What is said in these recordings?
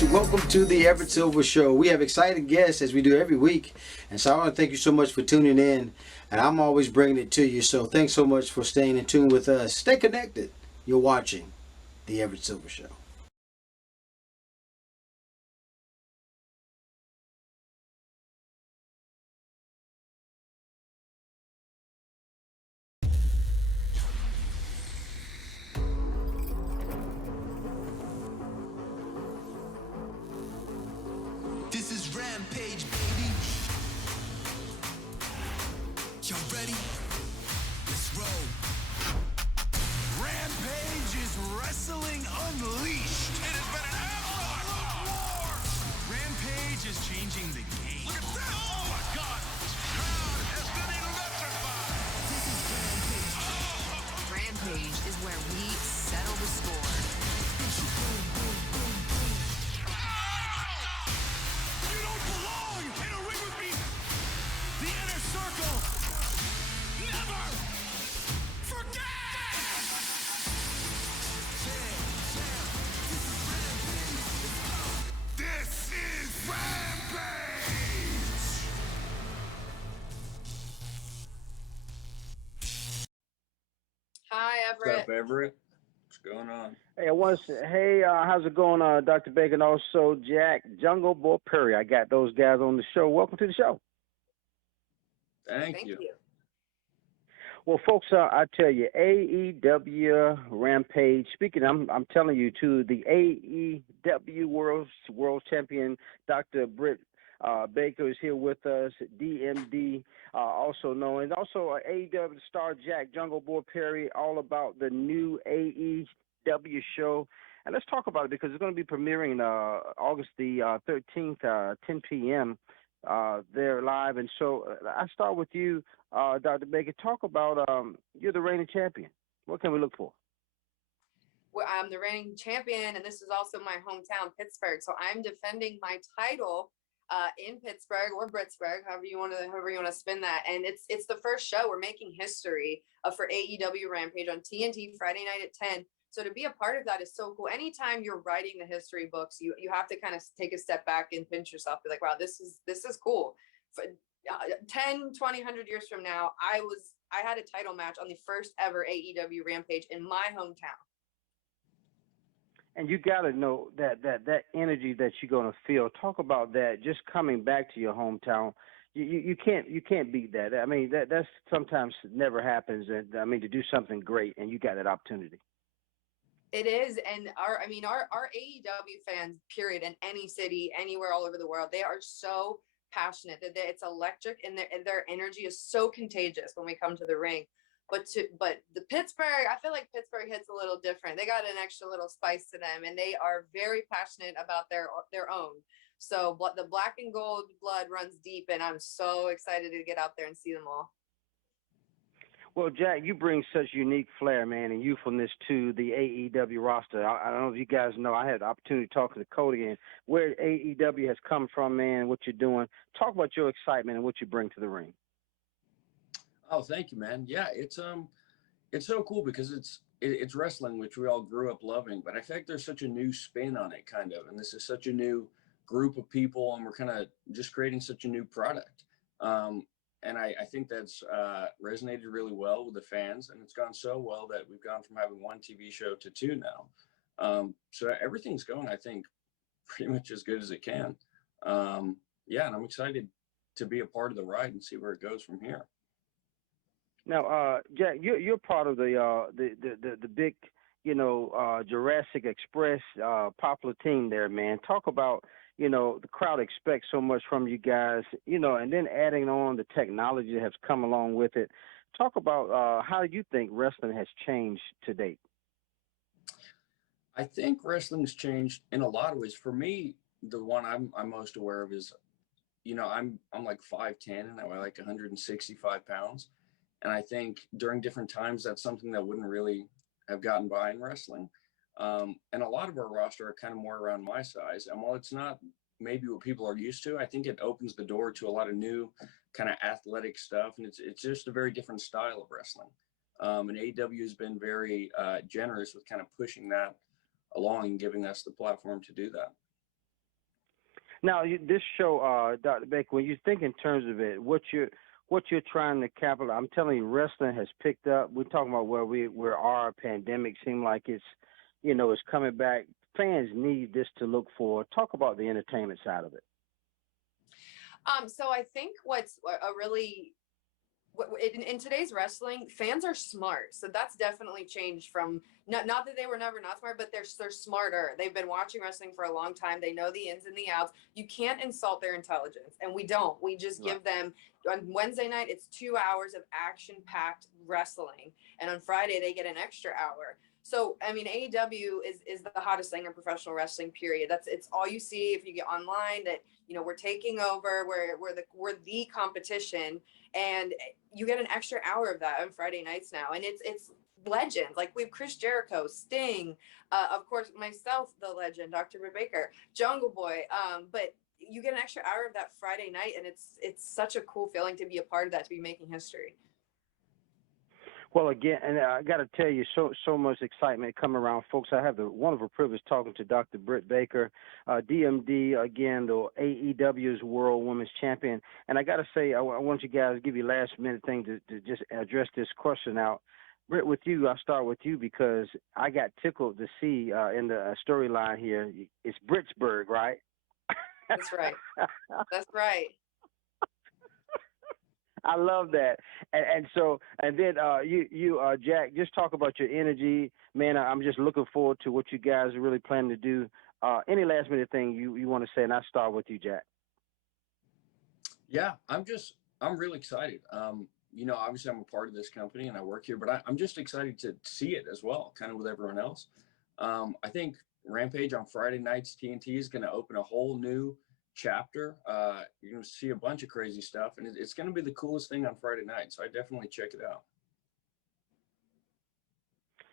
guys, welcome to the Everett Silver Show. We have exciting guests as we do every week, and so I want to thank you so much for tuning in, and I'm always bringing it to you, so thanks so much for staying in tune with us. Stay connected. You're watching the Everett Silver Show. This is Rampage, baby. Y'all ready? Let's roll. Rampage is wrestling unleashed. It has been an absolute war. Rampage is changing the game. Look at that! Oh my God! This crowd has been electrified. This is Rampage. Rampage is where we settle the score. You don't belong in a ring with me. The inner circle. Never forget. This is Rampage. Hi, What's Everett. up, Everett? What's going on? Hey, I want to say, hey, how's it going, Dr. Baker, and also Jack, Jungle Boy Perry. I got those guys on the show. Welcome to the show. Thank you. Well, folks, I tell you, AEW Rampage. Speaking, I'm telling you, to the AEW World Champion, Dr. Britt Baker is here with us. DMD, also known, and also AEW star Jack, Jungle Boy Perry, all about the new AEW show. And let's talk about it because it's going to be premiering August the 13th, 10 p.m. They're live. And so I start with you, Dr. Baker. Talk about you're the reigning champion. What can we look for? Well, I'm the reigning champion, and this is also my hometown, Pittsburgh. So I'm defending my title in Pittsburgh or Britsburg, however you want to spin that. And it's the first show. We're making history for AEW Rampage on TNT Friday night at 10. So to be a part of that is so cool. Anytime you're writing the history books, you have to kind of take a step back and pinch yourself. Be like, wow, this is cool. For 10, 20, 100 years from now, I had a title match on the first ever AEW Rampage in my hometown. And you got to know that energy that you're going to feel. Talk about that. Just coming back to your hometown, you can't beat that. I mean, that's sometimes never happens. And I mean, to do something great, and you got that opportunity. It is, and our AEW fans, period, in any city, anywhere, all over the world, they are so passionate that it's electric, and their energy is so contagious when we come to the ring. But the Pittsburgh, I feel like Pittsburgh hits a little different. They got an extra little spice to them, and they are very passionate about their own. So the black and gold blood runs deep, and I'm so excited to get out there and see them all. Well, Jack, you bring such unique flair, man, and youthfulness to the AEW roster. I don't know if you guys know, I had the opportunity to talk to Cody and where AEW has come from, man, what you're doing. Talk about your excitement and what you bring to the ring. Oh, thank you, man. Yeah, it's so cool because it's wrestling, which we all grew up loving, but I feel like there's such a new spin on it, kind of, and this is such a new group of people, and we're kind of just creating such a new product. And I think that's resonated really well with the fans, and it's gone so well that we've gone from having one TV show to two now. So everything's going, I think, pretty much as good as it can. Yeah, and I'm excited to be a part of the ride and see where it goes from here. Now, Jack, you're part of the big, Jurassic Express popular team there, man. Talk about, the crowd expects so much from you guys, and then adding on the technology that has come along with it. Talk about how you think wrestling has changed to date. I think wrestling's changed in a lot of ways. For me, the one I'm most aware of is, I'm like 5'10" and I weigh like 165 pounds. And I think during different times, that's something that wouldn't really have gotten by in wrestling. And a lot of our roster are kind of more around my size. And while it's not maybe what people are used to, I think it opens the door to a lot of new kind of athletic stuff. And it's just a very different style of wrestling. And AEW has been very generous with kind of pushing that along and giving us the platform to do that. Now, this show, Dr. Baker, when you think in terms of it, what you're trying to capitalize, I'm telling you, wrestling has picked up. We're talking about where our pandemic seemed like it's coming back. Fans need this to look for. Talk about the entertainment side of it. So I think what's a really in today's wrestling, fans are smart. So that's definitely changed from not that they were never not smart, but they're smarter. They've been watching wrestling for a long time. They know the ins and the outs. You can't insult their intelligence, and we don't. We just give them on Wednesday night. It's 2 hours of action-packed wrestling, and on Friday they get an extra hour. So I mean, AEW is the hottest thing in professional wrestling. Period. It's all you see if you get online. That we're taking over. We're the competition, and you get an extra hour of that on Friday nights now, and it's legends. Like we have Chris Jericho, Sting, of course myself, the legend, Dr. Britt Baker, Jungle Boy. But you get an extra hour of that Friday night, and it's such a cool feeling to be a part of that, to be making history. Well, again, and I got to tell you, so much excitement coming around, folks. I have the wonderful privilege talking to Dr. Britt Baker, DMD, again, the AEW's World Women's Champion. And I got to say, I want you guys to give you a last-minute thing to just address this question out. Britt, with you, I'll start with you because I got tickled to see in the storyline here, it's Britsburg, right? That's right. That's right. I love that. And then you Jack, just talk about your energy. Man, I'm just looking forward to what you guys are really planning to do. Any last minute thing you want to say, and I'll start with you, Jack. Yeah, I'm really excited. Obviously I'm a part of this company and I work here, but I'm just excited to see it as well, kind of with everyone else. I think Rampage on Friday nights, TNT is going to open a whole new chapter. You're going to see a bunch of crazy stuff, and it's going to be the coolest thing on Friday night. So I definitely check it out.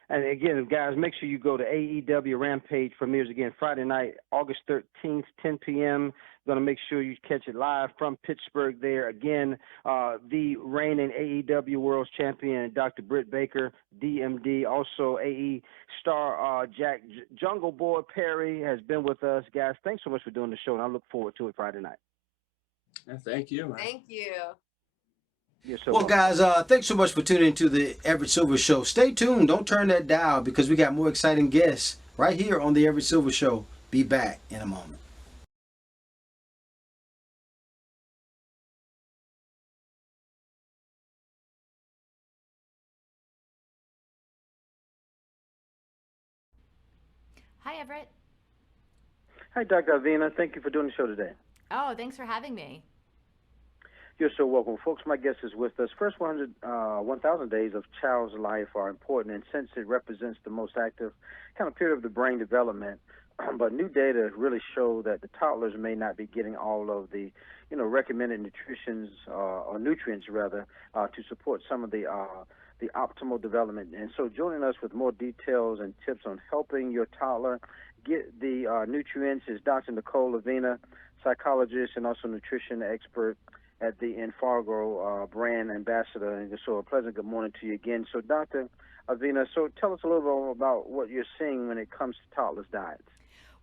And again, guys, make sure you go to AEW Rampage premieres again Friday night, August 13th, 10 p.m. Going to make sure you catch it live from Pittsburgh there. Again, the reigning AEW World Champion, Dr. Britt Baker, DMD, also AE star Jack Jungle Boy Perry has been with us. Guys, thanks so much for doing the show, and I look forward to it Friday night. Yeah, thank you, man. Thank you. Well, guys, thanks so much for tuning into the Everett Silver Show. Stay tuned. Don't turn that dial because we got more exciting guests right here on the Everett Silver Show. Be back in a moment. Hi, Everett. Hi, Dr. Avena. Thank you for doing the show today. Oh, thanks for having me. You're so welcome. Folks, my guest is with us. First 1,000 days of child's life are important, and since it represents the most active kind of period of the brain development, but new data really show that the toddlers may not be getting all of the, recommended nutrients rather, to support some of the optimal development. And so joining us with more details and tips on helping your toddler get the nutrients is Dr. Nicole Avena, psychologist and also nutrition expert at the Enfagrow brand ambassador. And so a pleasant good morning to you again. So Dr. Avena, so tell us a little bit about what you're seeing when it comes to toddlers' diets.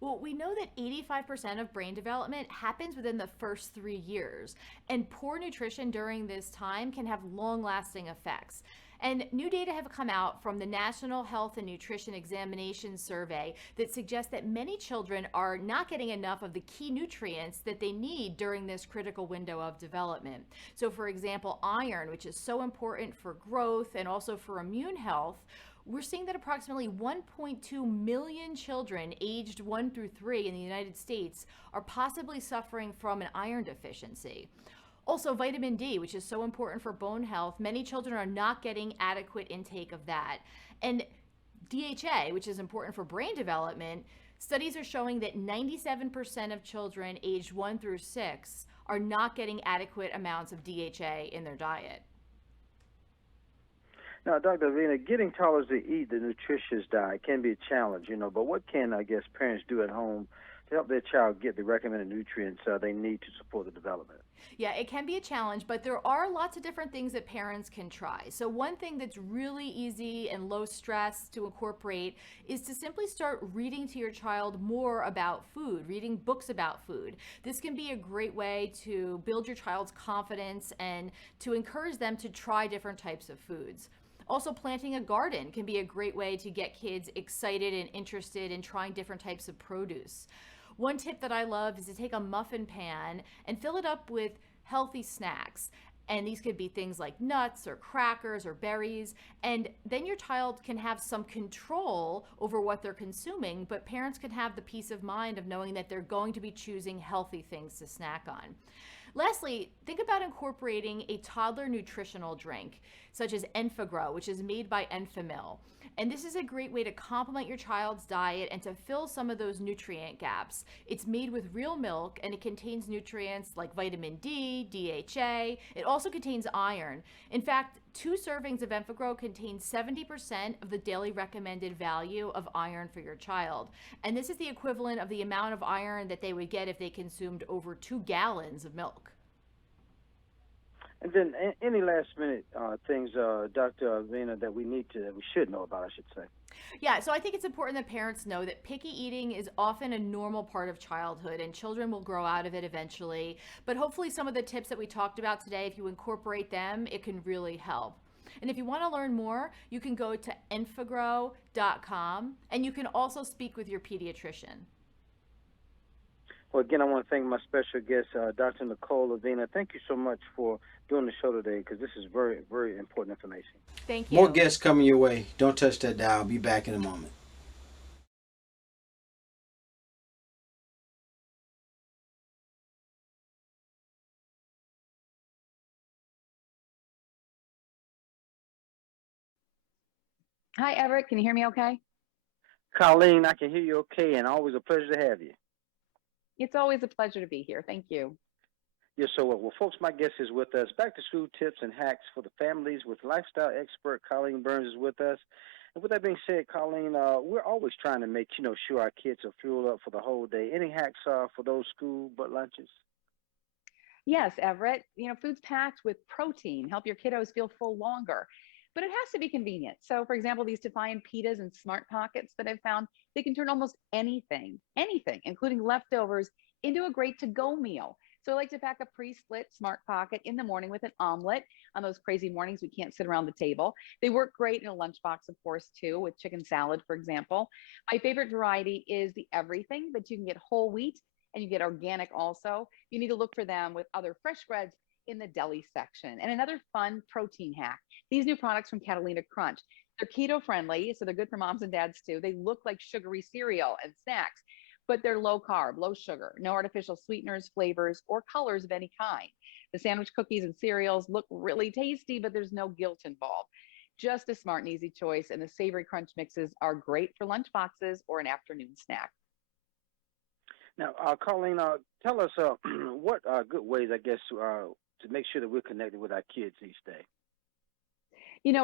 Well, we know that 85% of brain development happens within the first 3 years, and poor nutrition during this time can have long-lasting effects. And new data have come out from the National Health and Nutrition Examination Survey that suggests that many children are not getting enough of the key nutrients that they need during this critical window of development. So for example, iron, which is so important for growth and also for immune health, we're seeing that approximately 1.2 million children aged 1 through 3 in the United States are possibly suffering from an iron deficiency. Also, vitamin D, which is so important for bone health, many children are not getting adequate intake of that. And DHA, which is important for brain development, studies are showing that 97% of children aged 1 through 6 are not getting adequate amounts of DHA in their diet. Now, Dr. Avena, getting toddlers to eat the nutritious diet can be a challenge, but what can, I guess, parents do at home to help their child get the recommended nutrients they need to support the development? Yeah, it can be a challenge, but there are lots of different things that parents can try. So, one thing that's really easy and low stress to incorporate is to simply start reading to your child more about food, reading books about food. This can be a great way to build your child's confidence and to encourage them to try different types of foods. Also, planting a garden can be a great way to get kids excited and interested in trying different types of produce. One tip that I love is to take a muffin pan and fill it up with healthy snacks. And these could be things like nuts or crackers or berries. And then your child can have some control over what they're consuming, but parents can have the peace of mind of knowing that they're going to be choosing healthy things to snack on. Lastly, think about incorporating a toddler nutritional drink, such as Enfagrow, which is made by Enfamil. And this is a great way to complement your child's diet and to fill some of those nutrient gaps. It's made with real milk and it contains nutrients like vitamin D, DHA. It also contains iron. In fact, 2 servings of Enfagrow contain 70% of the daily recommended value of iron for your child. And this is the equivalent of the amount of iron that they would get if they consumed over 2 gallons of milk. And then any last minute things, Dr. Avena, that we should know about, I should say. Yeah, so I think it's important that parents know that picky eating is often a normal part of childhood and children will grow out of it eventually. But hopefully some of the tips that we talked about today, if you incorporate them, it can really help. And if you want to learn more, you can go to enfagrow.com and you can also speak with your pediatrician. Well, again, I want to thank my special guest, Dr. Nicole Avena. Thank you so much for doing the show today because this is very, very important information. Thank you. More guests coming your way. Don't touch that dial. I'll be back in a moment. Hi, Everett. Can you hear me okay? Colleen, I can hear you okay, and always a pleasure to have you. It's always a pleasure to be here. Thank you. Yes, so well, folks, my guest is with us. Back to school tips and hacks for the families with lifestyle expert Colleen Burns is with us. And with that being said, Colleen, we're always trying to make sure our kids are fueled up for the whole day. Any hacks for those school butt lunches? Yes, Everett. Food's packed with protein. Help your kiddos feel full longer. But it has to be convenient. So, for example, these Defiant pitas and Smart Pockets that I've found, they can turn almost anything, including leftovers, into a great to-go meal. So I like to pack a pre-split Smart Pocket in the morning with an omelet on those crazy mornings we can't sit around the table. They work great in a lunchbox, of course, too, with chicken salad, for example. My favorite variety is the everything, but you can get whole wheat and you get organic also. You need to look for them with other fresh breads in the deli section. And another fun protein hack, these new products from Catalina Crunch. They're keto friendly, so they're good for moms and dads too. They look like sugary cereal and snacks, but they're low carb, low sugar, no artificial sweeteners, flavors, or colors of any kind. The sandwich cookies and cereals look really tasty, but there's no guilt involved. Just a smart and easy choice, and the savory crunch mixes are great for lunch boxes or an afternoon snack. Now, Colleen, tell us what good ways, I guess, to make sure that we're connected with our kids each day.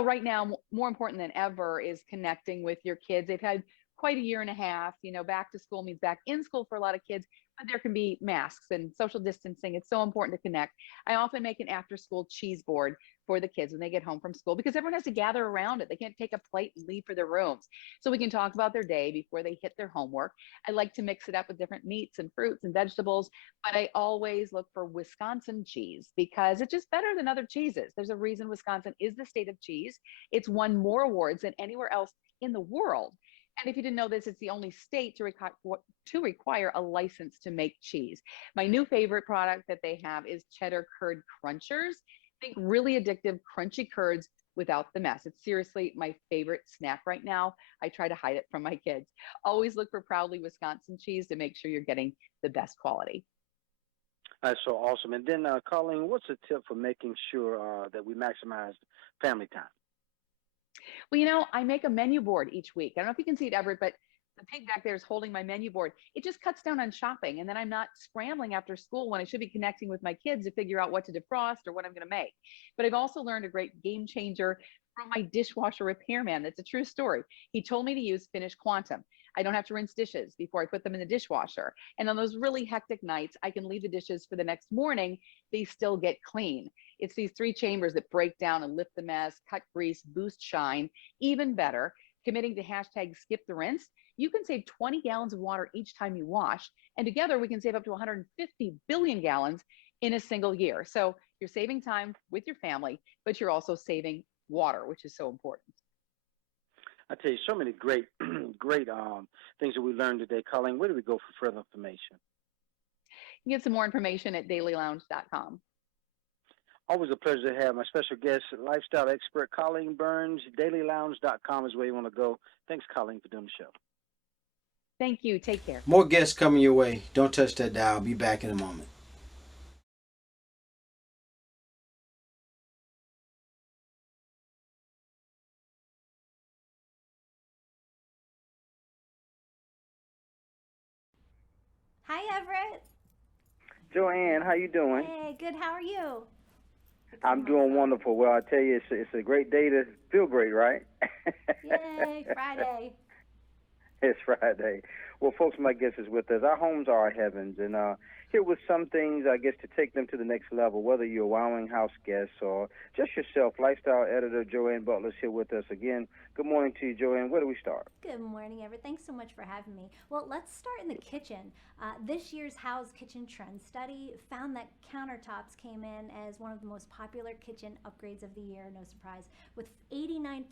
Right now, more important than ever is connecting with your kids. They've had quite a year and a half. Back to school means back in school for a lot of kids, but there can be masks and social distancing. It's so important to connect. I often make an after school cheese board for the kids when they get home from school because everyone has to gather around it. They can't take a plate and leave for their rooms. So we can talk about their day before they hit their homework. I like to mix it up with different meats and fruits and vegetables, but I always look for Wisconsin cheese because it's just better than other cheeses. There's a reason Wisconsin is the state of cheese. It's won more awards than anywhere else in the world. And if you didn't know this, it's the only state to require a license to make cheese. My new favorite product that they have is cheddar curd crunchers. Think really addictive, crunchy curds without the mess. It's seriously my favorite snack right now. I try to hide it from my kids. Always look for Proudly Wisconsin cheese to make sure you're getting the best quality. That's so awesome. And then, Colleen, what's a tip for making sure that we maximize family time? Well, I make a menu board each week. I don't know if you can see it, Everett, but The pig back there is holding my menu board. It just cuts down on shopping. And then I'm not scrambling after school when I should be connecting with my kids to figure out what to defrost or what I'm going to make. But I've also learned a great game changer from my dishwasher repairman. That's a true story. He told me to use Finish Quantum. I don't have to rinse dishes before I put them in the dishwasher. And on those really hectic nights, I can leave the dishes for the next morning. They still get clean. It's these 3 chambers that break down and lift the mess, cut grease, boost shine. Even better, committing to hashtag skip the rinse, you can save 20 gallons of water each time you wash. And together we can save up to 150 billion gallons in a single year. So you're saving time with your family, but you're also saving water, which is so important. I tell you, so many great, great things that we learned today. Colleen, where do we go for further information? You can get some more information at dailylounge.com. Always a pleasure to have my special guest, lifestyle expert Colleen Burns. Dailylounge.com is where you want to go. Thanks, Colleen, for doing the show. Thank you. Take care. More guests coming your way. Don't touch that dial. I'll be back in a moment. Hi, Everett. Joanne, how you doing? Hey, good. How are you? I'm doing wonderful. Well, I tell you, it's a great day to feel great, right? Yay, Friday. It's Friday. Well, folks, my guest is with us. Our homes are our heavens, and here with some things, I guess, to take them to the next level, whether you're a wowing house guest or just yourself. Lifestyle editor Joanne Butler is here with us again. Good morning to you, Joanne. Where do we start? Good morning, Everett. Thanks so much for having me. Well, let's start in the kitchen. This year's House Kitchen Trend Study found that countertops came in as one of the most popular kitchen upgrades of the year, no surprise, with 89%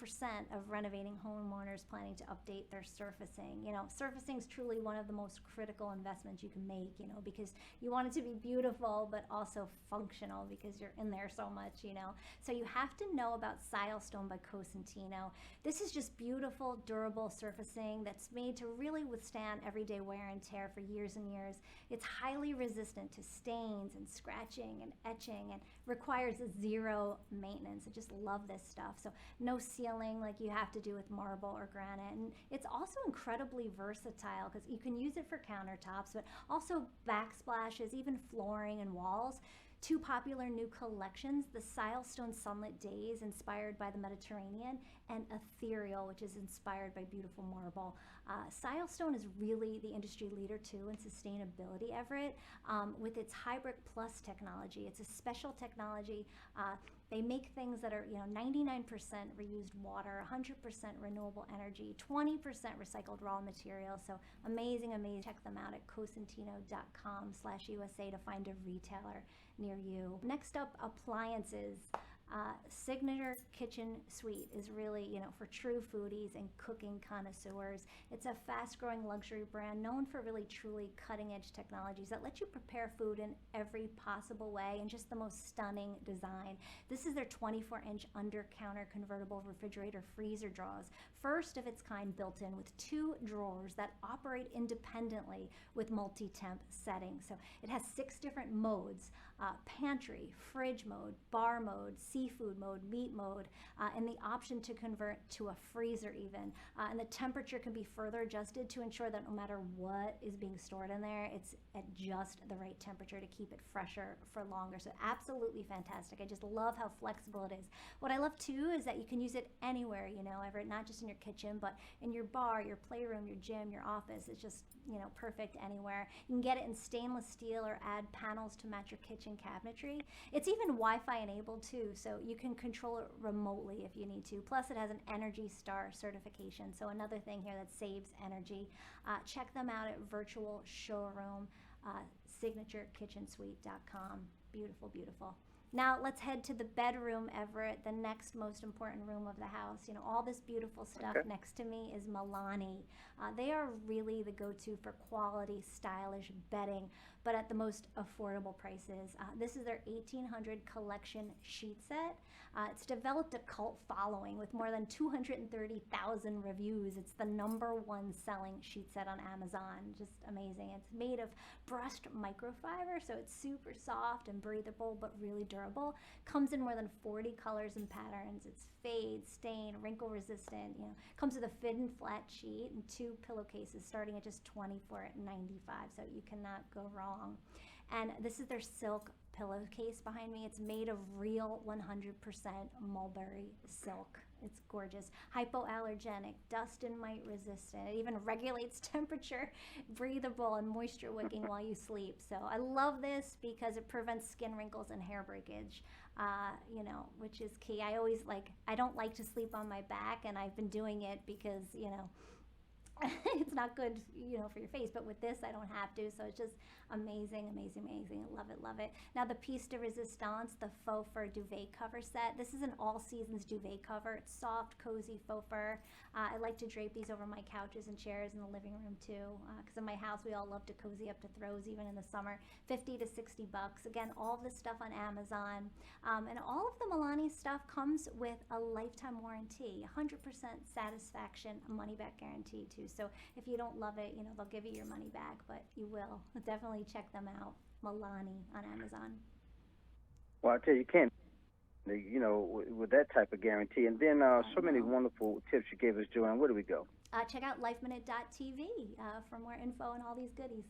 of renovating homeowners planning to update their surfacing. You know, surfacing is truly one of the most critical investments you can make, you know, because you want it to be beautiful, but also functional because you're in there so much, you know. So you have to know about Silestone by Cosentino. This is just beautiful, durable surfacing that's made to really withstand everyday wear and tear for years and years. It's highly resistant to stains and scratching and etching and requires zero maintenance. I just love this stuff. So no sealing like you have to do with marble or granite. And it's also incredibly versatile because you can use it for countertops, but also backsplashes, even flooring and walls. 2 popular new collections, the Silestone Sunlit Days, inspired by the Mediterranean, and Ethereal, which is inspired by beautiful marble. Silestone is really the industry leader too in sustainability, Everett, with its Hybrid Plus technology. It's a special technology. They make things that are, 99% reused water, 100% renewable energy, 20% recycled raw materials. So amazing, amazing. Check them out at cosentino.com/USA to find a retailer near you. Next up, appliances. Signature Kitchen Suite is really, for true foodies and cooking connoisseurs. It's a fast-growing luxury brand known for really truly cutting-edge technologies that let you prepare food in every possible way and just the most stunning design. This is their 24-inch under-counter convertible refrigerator freezer drawers, first of its kind built in with 2 drawers that operate independently with multi-temp settings. So it has 6 different modes: pantry, fridge mode, bar mode, seafood mode, meat mode, and the option to convert to a freezer even. And the temperature can be further adjusted to ensure that no matter what is being stored in there, it's at just the right temperature to keep it fresher for longer. So absolutely fantastic. I just love how flexible it is. What I love too is that you can use it anywhere, Everett, not just in your kitchen, but in your bar, your playroom, your gym, your office. It's just, perfect anywhere. You can get it in stainless steel or add panels to match your kitchen cabinetry. It's even Wi-Fi enabled too, so you can control it remotely if you need to. Plus it has an Energy Star certification, so another thing here that saves energy. Check them out at virtual showroom, signaturekitchensuite.com. Beautiful, beautiful. Now let's head to the bedroom, Everett, the next most important room of the house. All this beautiful stuff next to me is Milani. They are really the go-to for quality, stylish bedding, but at the most affordable prices. This is their 1800 collection sheet set. It's developed a cult following with more than 230,000 reviews. It's the #1 selling sheet set on Amazon. Just amazing. It's made of brushed microfiber, so it's super soft and breathable, but really durable. Comes in more than 40 colors and patterns. It's fade, stain, wrinkle resistant. Comes with a fit and flat sheet and 2 pillowcases starting at just $24.95. So you cannot go wrong. And this is their silk pillowcase behind me. It's made of real 100% mulberry silk. It's gorgeous. Hypoallergenic, dust and mite resistant. It even regulates temperature, breathable, and moisture wicking while you sleep. So I love this because it prevents skin wrinkles and hair breakage, which is key. I don't like to sleep on my back, and I've been doing it because, it's not good, for your face, but with this, I don't have to. So it's just amazing, amazing, amazing. Love it, love it. Now the piece de resistance, the faux fur duvet cover set. This is an all seasons duvet cover. It's soft, cozy faux fur. I like to drape these over my couches and chairs in the living room too, because in my house we all love to cozy up to throws, even in the summer. 50 to 60 bucks. Again, all of this stuff on Amazon, and all of the Milani stuff comes with a lifetime warranty, 100% satisfaction, money back guarantee too. So if you don't love it, they'll give you your money back, but you will. Definitely check them out. Milani on Amazon. Well, I tell you, you can't, with that type of guarantee. And then so many wonderful tips you gave us, Joanne. Where do we go? Check out lifeminute.tv for more info and all these goodies.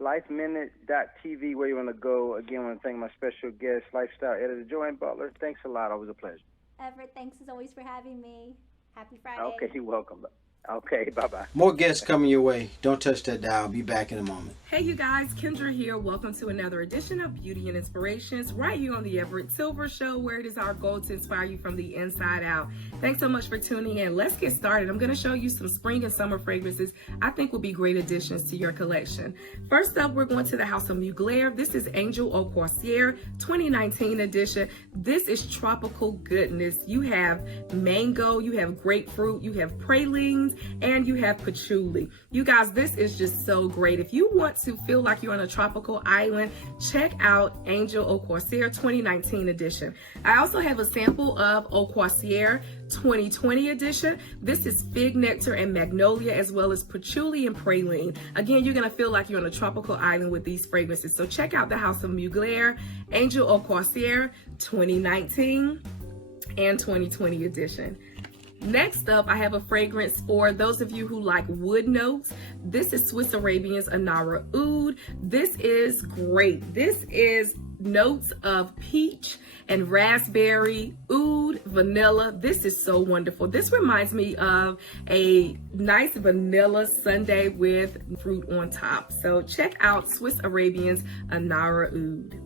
lifeminute.tv, where you want to go. Again, I want to thank my special guest, lifestyle editor, Joanne Butler. Thanks a lot. Always a pleasure. Everett, thanks as always for having me. Happy Friday. Okay, you're welcome. Okay, bye-bye. More guests coming your way. Don't touch that dial. I'll be back in a moment. Hey, you guys. Kendra here. Welcome to another edition of Beauty and Inspirations right here on the Everett Silver Show, where it is our goal to inspire you from the inside out. Thanks so much for tuning in. Let's get started. I'm going to show you some spring and summer fragrances I think will be great additions to your collection. First up, we're going to the House of Mugler. This is Angel Au Croisière 2019 edition. This is tropical goodness. You have mango, you have grapefruit, you have pralines, and you have patchouli. You guys, this is just so great. If you want to feel like you're on a tropical island, check out Angel Au Croisière 2019 edition. I also have a sample of Au Croisière 2020 edition. This is fig nectar and magnolia, as well as patchouli and praline. Again, you're going to feel like you're on a tropical island with these fragrances. So check out the House of Mugler, Angel Au Croisière 2019 and 2020 edition. Next up, I have a fragrance for those of you who like wood notes. This is Swiss Arabian's Anara Oud. This is great. This is notes of peach and raspberry, oud, vanilla. This is so wonderful. This reminds me of a nice vanilla sundae with fruit on top. So check out Swiss Arabian's Anara Oud.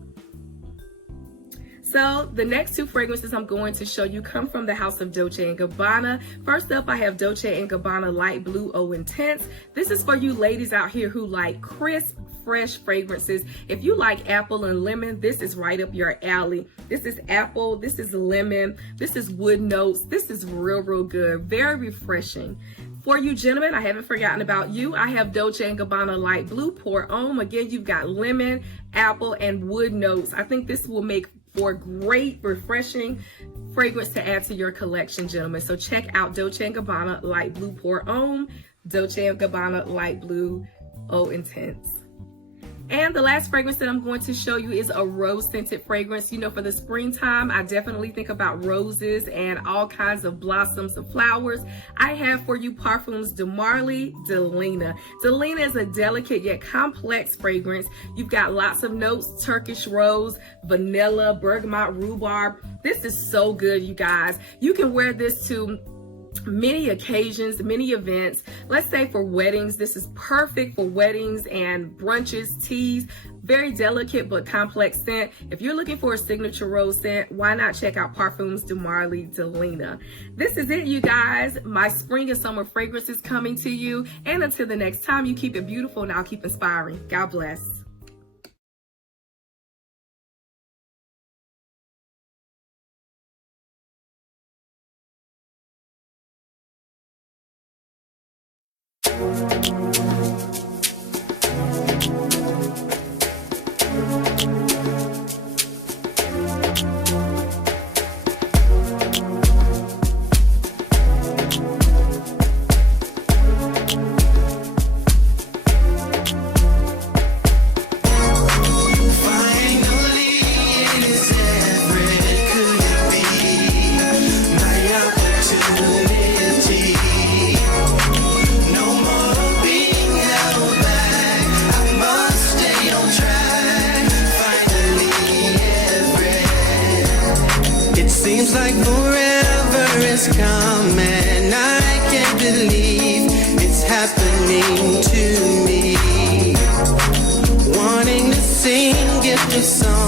So the next 2 fragrances I'm going to show you come from the house of Dolce & Gabbana. First up, I have Dolce & Gabbana Light Blue Eau Intense. This is for you ladies out here who like crisp, fresh fragrances. If you like apple and lemon, this is right up your alley. This is apple, this is lemon, this is wood notes. This is real, real good. Very refreshing. For you gentlemen, I haven't forgotten about you. I have Dolce & Gabbana Light Blue Pour Homme. Again, you've got lemon, apple, and wood notes. I think this will make for great, refreshing fragrance to add to your collection, gentlemen. So check out Dolce & Gabbana Light Blue Pour Homme, Dolce & Gabbana Light Blue Eau Intense. And the last fragrance that I'm going to show you is a rose-scented fragrance. For the springtime, I definitely think about roses and all kinds of blossoms of flowers. I have for you Parfums de Marly Delina. Delina is a delicate yet complex fragrance. You've got lots of notes: Turkish rose, vanilla, bergamot, rhubarb. This is so good, you guys. You can wear this to many occasions, many events. Let's say for weddings, this is perfect for weddings and brunches, teas. Very delicate but complex scent. If you're looking for a signature rose scent, why not check out Parfums de Marly Delina. This is it, you guys. My spring and summer fragrance is coming to you. And until the next time, you keep it beautiful and I'll keep inspiring. God bless. Finally, it is Everett, could it be? Seems like forever is coming. I can't believe it's happening to me. Wanting to sing, give me some